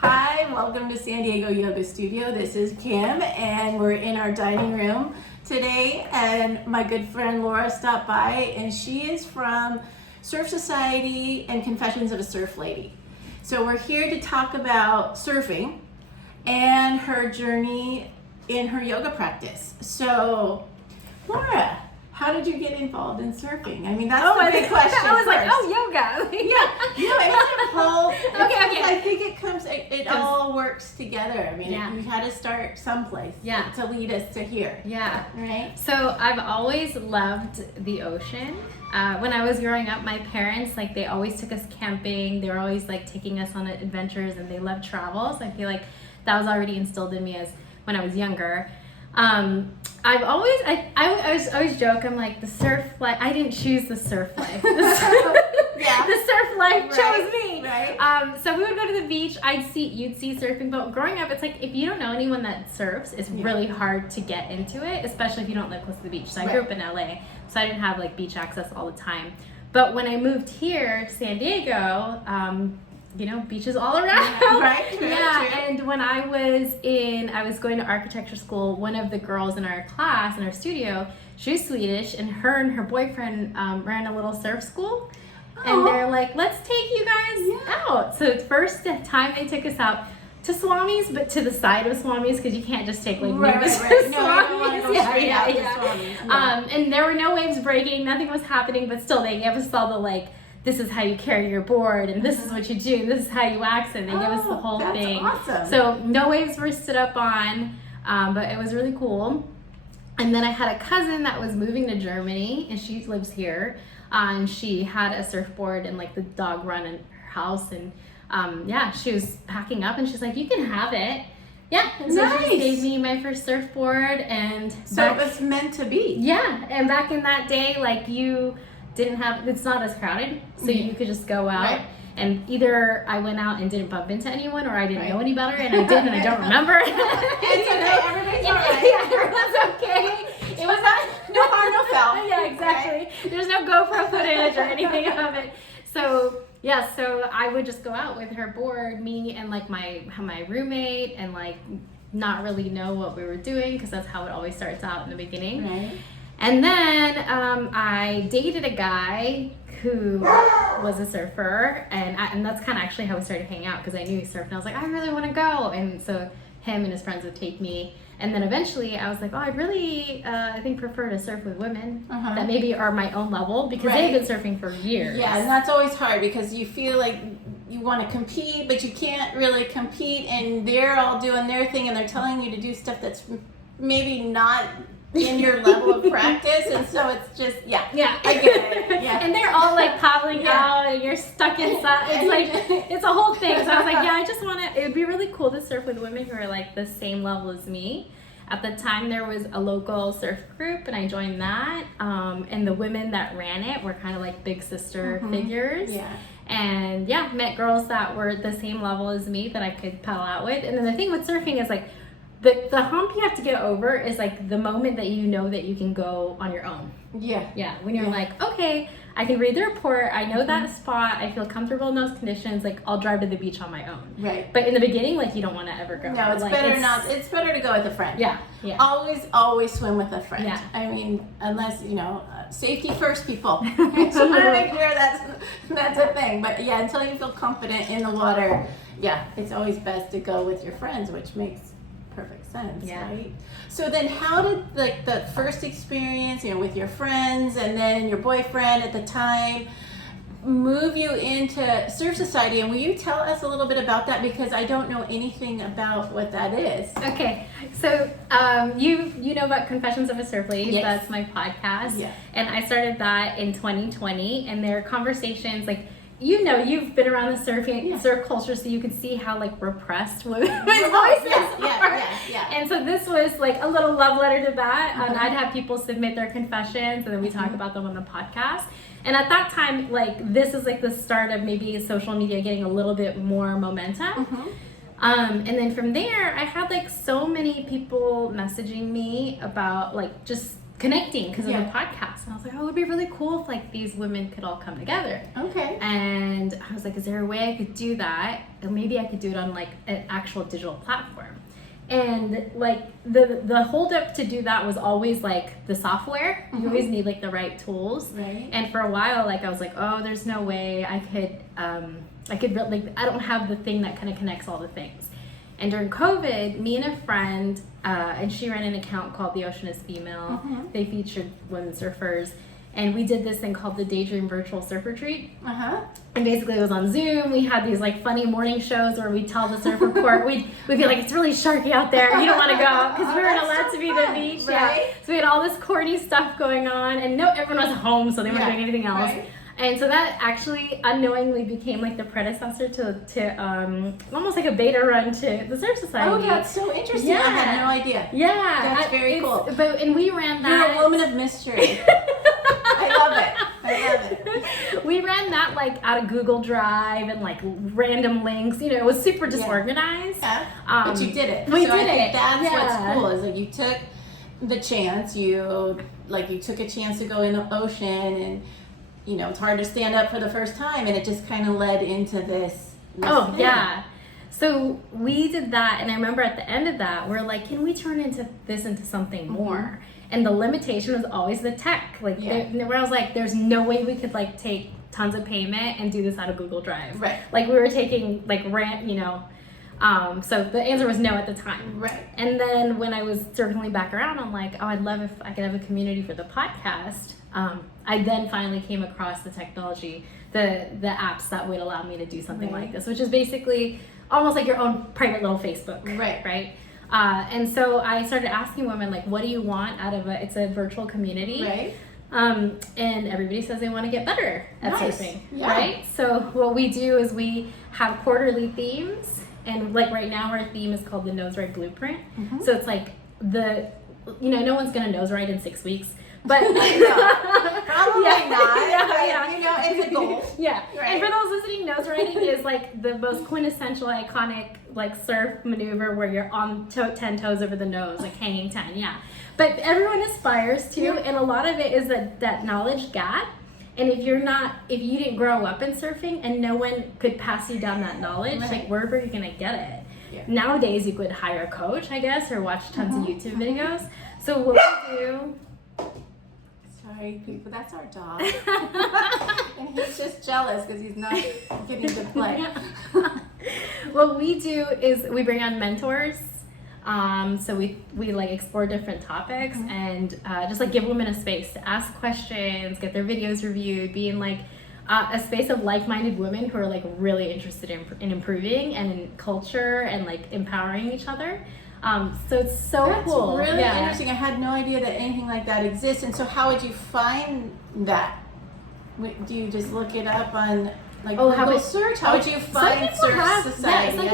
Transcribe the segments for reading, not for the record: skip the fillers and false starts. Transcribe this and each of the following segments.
Hi, welcome to San Diego Yoga Studio. This is Kim, and we're in our dining room today. And my good friend Laura stopped by, and she is from Surf Society and Confessions of a Surf Lady. So we're here to talk about surfing and her journey in her yoga practice. So, Laura, how did you get involved in surfing? I mean, that's the big question. I was first. like, oh, yoga. It's a whole. Okay. I think it all works together. I mean, Yeah. you had to start someplace to lead us to here. Yeah. Right? So I've always loved the ocean. When I was growing up, my parents, they always took us camping. They were always, taking us on adventures, and they loved travel. So I feel like that was already instilled in me as when I was younger. I've always, I always joke, I'm like, the surf life, I didn't choose the surf life. The surf life chose me. Right. So we would go to the beach, you'd see surfing, but growing up, it's like, if you don't know anyone that surfs, it's really hard to get into it, especially if you don't live close to the beach. So I grew up in LA, so I didn't have beach access all the time. But when I moved here, San Diego, beaches all around. True. And when I was going to architecture school, one of the girls in our class, in our studio, she was Swedish, and her boyfriend ran a little surf school. And they're like, let's take you guys out. So first time they took us out to Swami's, but to the side of Swami's, because you can't just take waves to Right. No, Swami's. Swami's. And there were no waves breaking, nothing was happening, but still they gave us all the this is how you carry your board, and this is what you do, and this is how you accent. They give us the whole thing. Awesome. So no waves were stood up on, but it was really cool. And then I had a cousin that was moving to Germany, and she lives here. And she had a surfboard and the dog run in her house, and she was packing up, and she's like, "You can have it." Yeah, and so she gave me my first surfboard, and so it was meant to be. Yeah, and back in that day, you didn't have, it's not as crowded, so you could just go out. Right. And either I went out and didn't bump into anyone, or I didn't know any better, and I did, and I don't remember. It's okay, everybody's all right. Everyone's okay. It was not no harm, no foul. Yeah, exactly. Right? There's no GoPro footage or anything of it. So I would just go out with her board, me and my roommate, and not really know what we were doing, because that's how it always starts out in the beginning. Right. And then I dated a guy who was a surfer, and that's kind of actually how we started hanging out, because I knew he surfed, and I was like, I really want to go. And so him and his friends would take me. And then eventually I was like, I really, I think, prefer to surf with women that maybe are my own level, because they've been surfing for years. Yeah, and that's always hard, because you feel like you want to compete, but you can't really compete, and they're all doing their thing, and they're telling you to do stuff that's maybe not in your level of practice, and so it's just I get it. Yeah. And they're all paddling out, and you're stuck inside. It's it's a whole thing. So I was like, I just want to. It would be really cool to surf with women who are the same level as me. At the time, there was a local surf group, and I joined that. And the women that ran it were kind of big sister figures. Yeah. And met girls that were the same level as me that I could paddle out with. And then the thing with surfing is the hump you have to get over is the moment that you know that you can go on your own. Yeah. When you're okay, I can read the report, I know that spot, I feel comfortable in those conditions, I'll drive to the beach on my own. Right. But in the beginning, you don't want to ever go. No, it's better to go with a friend. Yeah. Always swim with a friend. Yeah. I mean, unless, safety first, people. So I want to make sure that's a thing. But until you feel confident in the water, it's always best to go with your friends, which makes perfect sense, right? So then how did the first experience, with your friends and then your boyfriend at the time move you into Surf Society? And will you tell us a little bit about that, because I don't know anything about what that is. Okay, so you know about Confessions of a Surf Lady. Yes. That's my podcast. Yeah. And I started that in 2020, and there are conversations you've been around the surf culture, so you can see how repressed women's voices are. Yeah. And so this was a little love letter to that. And I'd have people submit their confessions, and then we talk about them on the podcast. And at that time, this is the start of maybe social media getting a little bit more momentum. And then from there, I had so many people messaging me about just connecting because of Yeah. the podcast. And I was like, oh, it would be really cool if like these women could all come together. Okay. And I was like, is there a way I could do that? And maybe I could do it on like an actual digital platform. And like the hold up to do that was always like the software. Mhm. You always need like the right tools. Right. And for a while, like I was like, oh, there's no way I could like, I don't have the thing that kind of connects all the things. And during COVID, me and a friend, and she ran an account called The Ocean is Female. Mhm. They featured women surfers. And we did this thing called the Daydream Virtual Surf Retreat. Uh-huh. And basically it was on Zoom. We had these like funny morning shows where we'd tell the surf report. We'd be like, it's really sharky out there. You don't want to go. Because we weren't That's allowed so to be fun, the beach. right? Yeah. So we had all this corny stuff going on. And no, everyone was home, so they weren't Yeah, doing anything else. right. And so that actually unknowingly became like the predecessor to almost like a beta run to the Surf Society. Oh, that's so interesting. Yeah. I had no idea. Yeah. That's very it's- cool. And we ran You're that. a woman of mystery. I love it. I love it. We ran that like out of Google Drive and like random links. You know, it was super disorganized. Yeah. Um, But you did it. we so I did think it. that's Yeah. what's cool is that you took the chance. You took a chance to go in the ocean, and you know it's hard to stand up for the first time, and it just kind of led into this. Oh thing. yeah. So we did that, and I remember at the end of that, we're like, can we turn this into something more? And the limitation was always the tech. Like, Yeah. where I was like, there's no way we could like take tons of payment and do this out of Google Drive. Right. Like we were taking like rent, you know. So the answer was no at the time. Right. And then when I was circling back around, I'm like, oh, I'd love if I could have a community for the podcast. I then finally came across the technology, the apps that would allow me to do something Right. like this, which is basically almost like your own private little Facebook. Right. Right. And so I started asking women, like, what do you want out of it's a virtual community. Right. And everybody says they want to get better at Nice. surfing. Yeah. Right. So what we do is we have quarterly themes. And like right now, our theme is called the Nose Ride Blueprint. Mhm. So it's like no one's gonna nose ride in 6 weeks, but No, probably not. But, yeah. you know, it's a goal. Yeah. Right. And for those listening, nose riding is like the most quintessential, iconic like surf maneuver where you're on 10 toes over the nose, like hanging 10. Yeah. But everyone aspires to, Yeah. and a lot of it is that knowledge gap. And if you didn't grow up in surfing and no one could pass you down that knowledge, Right. like where are you gonna get it? Yeah. Nowadays you could hire a coach, I guess, or watch tons of YouTube videos. So what we do. Sorry, people. That's our dog, and he's just jealous because he's not getting to play. What we do is we bring on mentors. So we like explore different topics and just like give women a space to ask questions, get their videos reviewed, be in like a space of like-minded women who are like really interested in improving and in culture and like empowering each other. So it's so That's cool. really Yeah. interesting. I had no idea that anything like that exists. And so, how would you find that? Do you just look it up on like Google search? How would you find Surf Society? Some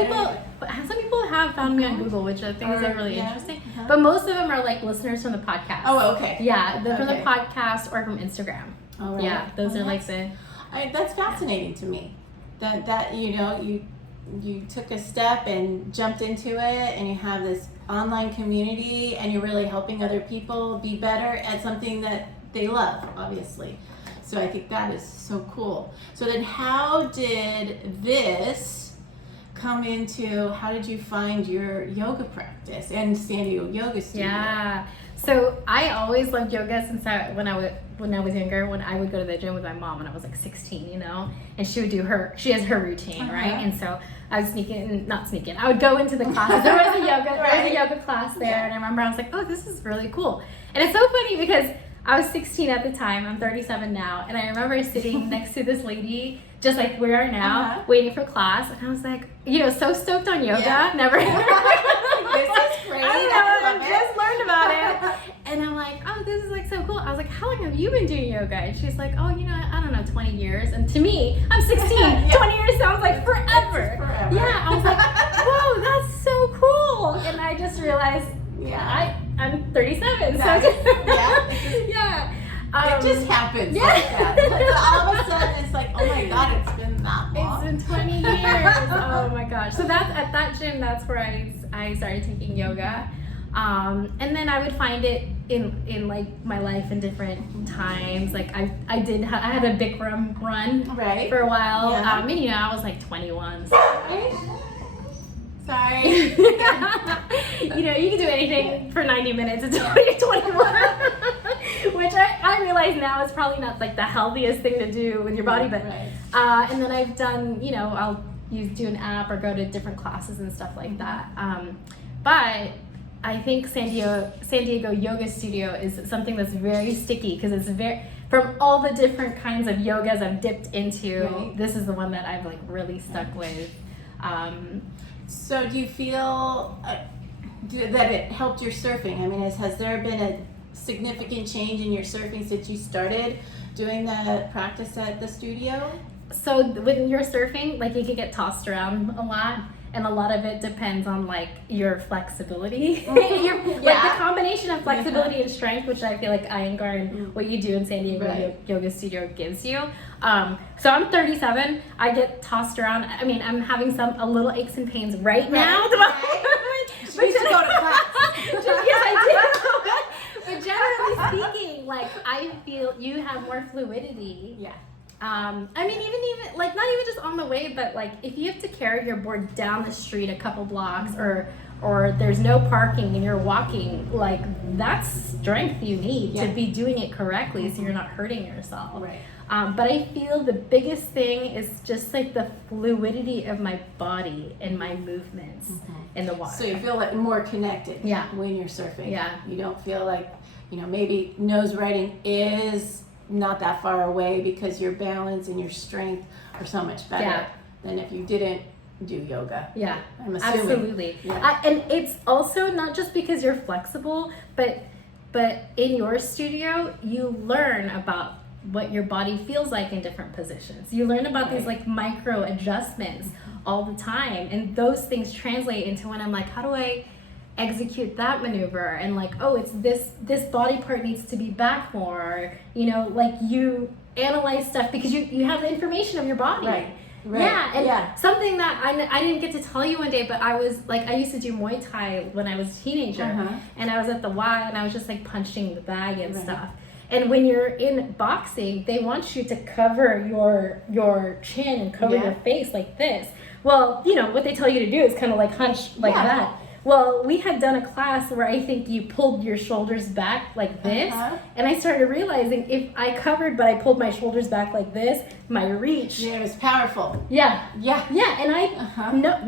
people have found me on Google, which I think is like really Yeah. interesting. Uh-huh. But most of them are like listeners from the podcast. Oh, okay. Yeah, they're from the Okay. podcast or from Instagram. All right. Yeah, those Well, are like the. that's fascinating to me. That you know you took a step and jumped into it, and you have this online community, and you're really helping other people be better at something that they love, obviously. So I think that is so cool. So then, how did this come into? How did you find your yoga practice and San Diego Yoga Studio? Yeah. So I always loved yoga since when I was younger, when I would go to the gym with my mom when I was like 16, you know, and she has her routine, right? Uh-huh. And so I would I would go into the classes. There was a yoga class there, Yeah. and I remember I was like, oh, this is really cool. And it's so funny because I was 16 at the time. I'm 37 now, and I remember sitting next to this lady, just like we are now, Uh-huh. waiting for class, and I was like, so stoked on yoga. Yeah. Never. This is great. I don't know, love I it. just learned about it. And I'm like, oh, this is like so cool. I was like, how long have you been doing yoga? And she's like, oh, I don't know, 20 years. And to me, I'm 16. Yeah. 20 years sounds like forever. Forever. Yeah, I was like, whoa, that's so cool. And I just realized, Yeah. I'm 37. Nice. So Yeah. yeah. It just happens yeah. like that. But all of a sudden, it's like, oh my God, it's been that It's long. been 20 years. Oh my gosh. So that's at that gym, that's where I started taking yoga. And then I would find it in like my life in different times. Like I had a Bikram run Right. for a while. Yeah. And I was like 21. Sorry. You can do anything for 90 minutes until you're 21. Which I realize now is probably not like the healthiest thing to do with your body, but Right. and then I've done, I'll do an app or go to different classes and stuff like that. But I think San Diego Yoga Studio is something that's very sticky because it's from all the different kinds of yogas I've dipped into, Right. this is the one that I've like really stuck with. So do you feel that it helped your surfing? I mean, has there been a significant change in your surfing since you started doing the practice at the studio? So when you're surfing, like you could get tossed around a lot, and a lot of it depends on like your flexibility. Like the combination of flexibility and strength, which I feel like Iyengar and what you do in San Diego Yoga Studio gives you. So I'm 37. I get tossed around. I mean, I'm having a little aches and pains right now. She used to go to class. Yes, I do. But generally speaking, like I feel you have more fluidity. Yeah. I mean, even like not even just on the way, but like if you have to carry your board down the street a couple blocks, or there's no parking and you're walking, like that's strength you need to be doing it correctly, so you're not hurting yourself. Right. But I feel the biggest thing is just like the fluidity of my body and my movements in the water. So you feel like more connected when you're surfing. Yeah. You don't feel like, maybe nose riding is not that far away because your balance and your strength are so much better than if you didn't do yoga. Yeah, I'm assuming. absolutely. Yeah. And it's also not just because you're flexible, but in your studio, you learn about what your body feels like in different positions. You learn about these like micro adjustments all the time, and those things translate into when I'm like, how do I execute that maneuver, and like, oh, it's this body part needs to be back more, or, like you analyze stuff because you have the information of your body. Right. Yeah, and something that I didn't get to tell you one day, but I used to do Muay Thai when I was a teenager, and I was at the Y, and I was just like punching the bag and stuff. And when you're in boxing, they want you to cover your chin and cover your face like this. Well, what they tell you to do is kind of like hunch like that. Well, we had done a class where I think you pulled your shoulders back like this, and I started realizing if I covered but I pulled my shoulders back like this, my reach. Yeah, it was powerful. Yeah. Yeah. Yeah, and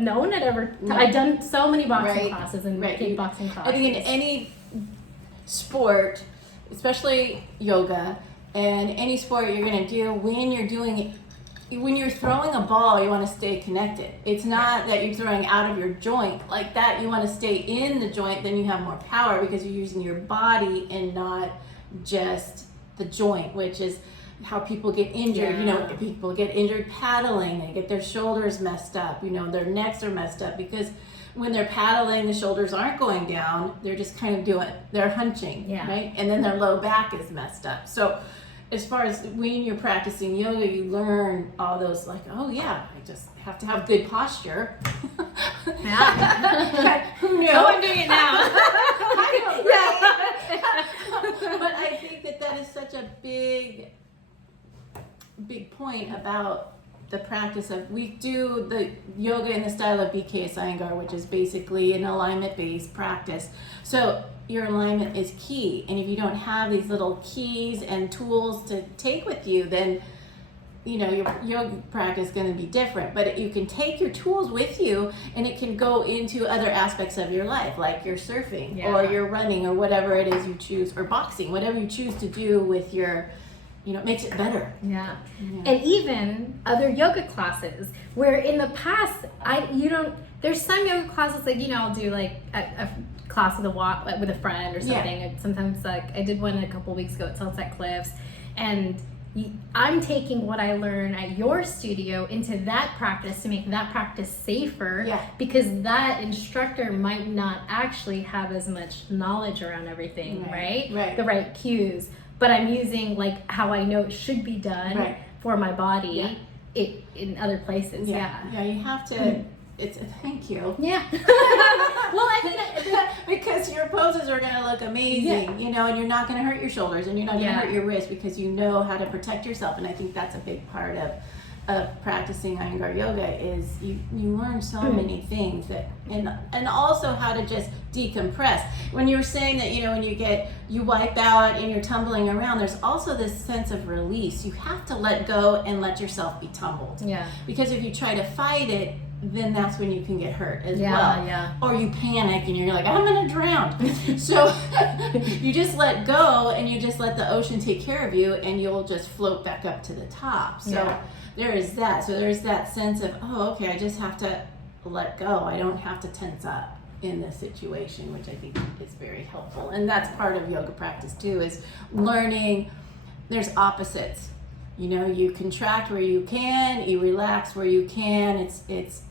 no one had ever. I'd done so many boxing classes and kickboxing classes. I think in any sport, especially yoga, and any sport you're gonna do, when you're throwing a ball, you want to stay connected. It's not that you're throwing out of your joint like that. You want to stay in the joint, then you have more power because you're using your body and not just the joint, which is how people get injured. People get injured paddling. They get their shoulders messed up. Their necks are messed up because when they're paddling, the shoulders aren't going down. They're just kind of they're hunching, right? And then their low back is messed up. So as far as when you're practicing yoga, you learn all those like, oh yeah, I just have to have good posture. Yeah. Who knew? Oh, I'm doing it now. I know, right? But I think that is such a big point about the practice of, we do the yoga in the style of BK Iyengar, which is basically an alignment-based practice. So your alignment is key, and if you don't have these little keys and tools to take with you, then your yoga practice is going to be different. But you can take your tools with you, and it can go into other aspects of your life, like your surfing or your running or whatever it is you choose, or boxing, whatever you choose to do with your, it makes it better. Yeah. And even other yoga classes where in the past there's some yoga classes like I'll do like a class with a friend or something. And sometimes like I did one a couple weeks ago at Sunset Cliffs, and I'm taking what I learn at your studio into that practice to make that practice safer, because that instructor might not actually have as much knowledge around everything, right? The right cues. But I'm using like how I know it should be done for my body in other places. Yeah, you have to it's a thank you. Yeah. Well, I mean, Because your poses are going to look amazing, you know, and you're not going to hurt your shoulders and you're not going to hurt your wrist because you know how to protect yourself. And I think that's a big part of practicing Iyengar yoga is you learn so many things that and also how to just decompress. When you were saying that, you know, when you wipe out and you're tumbling around, there's also this sense of release. You have to let go and let yourself be tumbled. Yeah. Because if you try to fight it, then that's when you can get hurt as Yeah, well. yeah. Or you panic and you're like, I'm gonna drown. So you just let go and you just let the ocean take care of you and you'll just float back up to the top. So there is that. So there's that sense of, oh, okay, I just have to let go. I don't have to tense up in this situation, which I think is very helpful. And that's part of yoga practice too, is learning there's opposites. You know, you contract where you can, you relax where you can. It's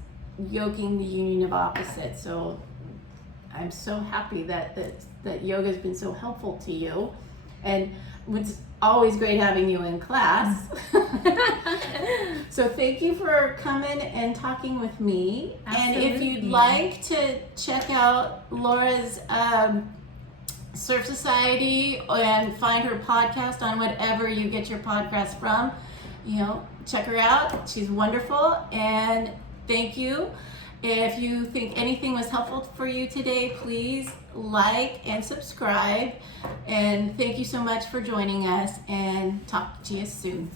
yoking the union of opposites. So I'm so happy that yoga has been so helpful to you. And it's always great having you in class. So thank you for coming and talking with me. Absolutely. And if you'd like to check out Laura's Surf Society and find her podcast on whatever you get your podcast from, you know, check her out. She's wonderful. And thank you. If you think anything was helpful for you today, please like and subscribe. And thank you so much for joining us, and talk to you soon.